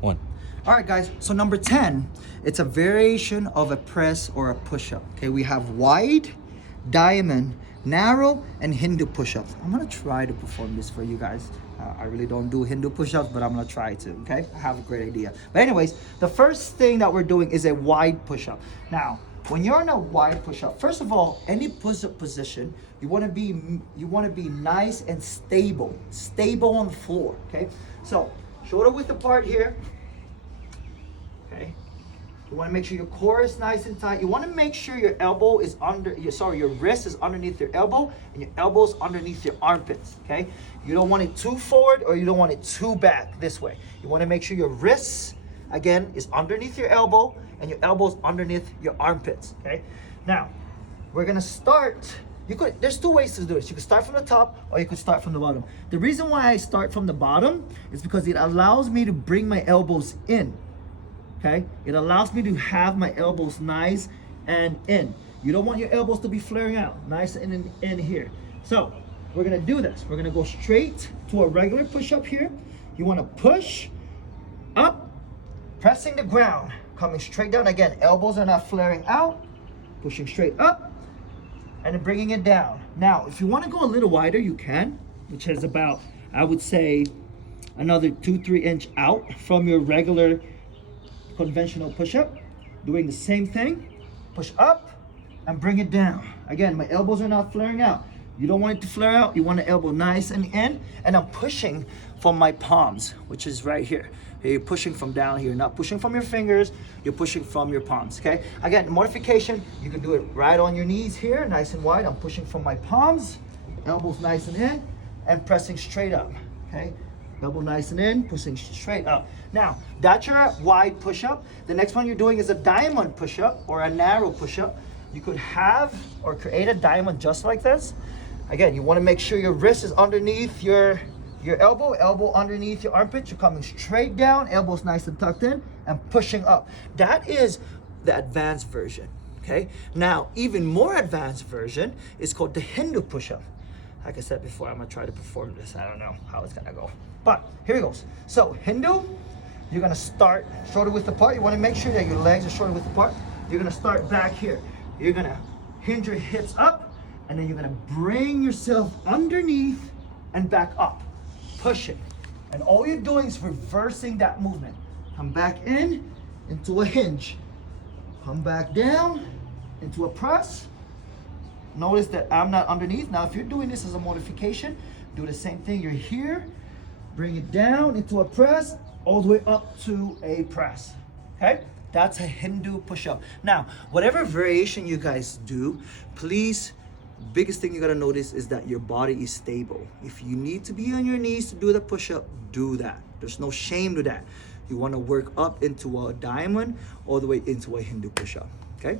1. All right, guys, so number 10, it's a variation of a press or a push-up. Okay, we have wide, diamond, narrow, and Hindu push-ups. I'm gonna try to perform this for you guys. I really don't do Hindu push-ups, but I'm gonna try to, okay? I have a great idea. But anyways, the first thing that we're doing is a wide push-up. Now, when you're in a wide push-up, first of all, any push-up position, you wanna be nice and stable on the floor, okay? So, shoulder width apart here. Okay. You want to make sure your core is nice and tight. You want to make sure your elbow is your wrist is underneath your elbow and your elbow's underneath your armpits. Okay. You don't want it too forward or you don't want it too back this way. You want to make sure your wrist again is underneath your elbow and your elbow's underneath your armpits. Okay. Now we're gonna start. There's two ways to do this. You can start from the top or you can start from the bottom. The reason why I start from the bottom is because it allows me to bring my elbows in. Okay, it allows me to have my elbows nice and in. You don't want your elbows to be flaring out, nice and in here. So we're gonna do this. We're gonna go straight to a regular push-up here. You wanna push up, pressing the ground, coming straight down. Again, elbows are not flaring out, pushing straight up, and then bringing it down. Now, if you wanna go a little wider, you can, which is about, I would say, another 2-3 inch out from your regular conventional push-up. Doing the same thing, push up and bring it down. Again, my elbows are not flaring out. You don't want it to flare out. You want the elbow nice and in, and I'm pushing from my palms, which is right here. You're pushing from down here, not pushing from your fingers, you're pushing from your palms, okay? Again, modification, you can do it right on your knees here, nice and wide. I'm pushing from my palms, elbows nice and in, and pressing straight up, okay? Elbow nice and in, pushing straight up. Now, that's your wide push-up. The next one you're doing is a diamond push-up or a narrow push-up. You could have or create a diamond just like this. Again, you wanna make sure your wrist is underneath your elbow underneath your armpit. You're coming straight down, elbows nice and tucked in, and pushing up. That is the advanced version, okay? Now, even more advanced version is called the Hindu push-up. Like I said before, I'm gonna try to perform this. I don't know how it's gonna go, but here it goes. So Hindu, you're gonna start shoulder width apart. You wanna make sure that your legs are shoulder width apart. You're gonna start back here. You're gonna hinge your hips up, and then you're gonna bring yourself underneath and back up, pushing. And all you're doing is reversing that movement. Come back in, into a hinge. Come back down, into a press. Notice that I'm not underneath. Now, if you're doing this as a modification, do the same thing. You're here, bring it down into a press, all the way up to a press, okay? That's a Hindu push-up. Now, whatever variation you guys do, please, biggest thing you gotta notice is that your body is stable. If you need to be on your knees to do the push-up, do that. There's no shame to that. You wanna work up into a diamond all the way into a Hindu push-up, okay?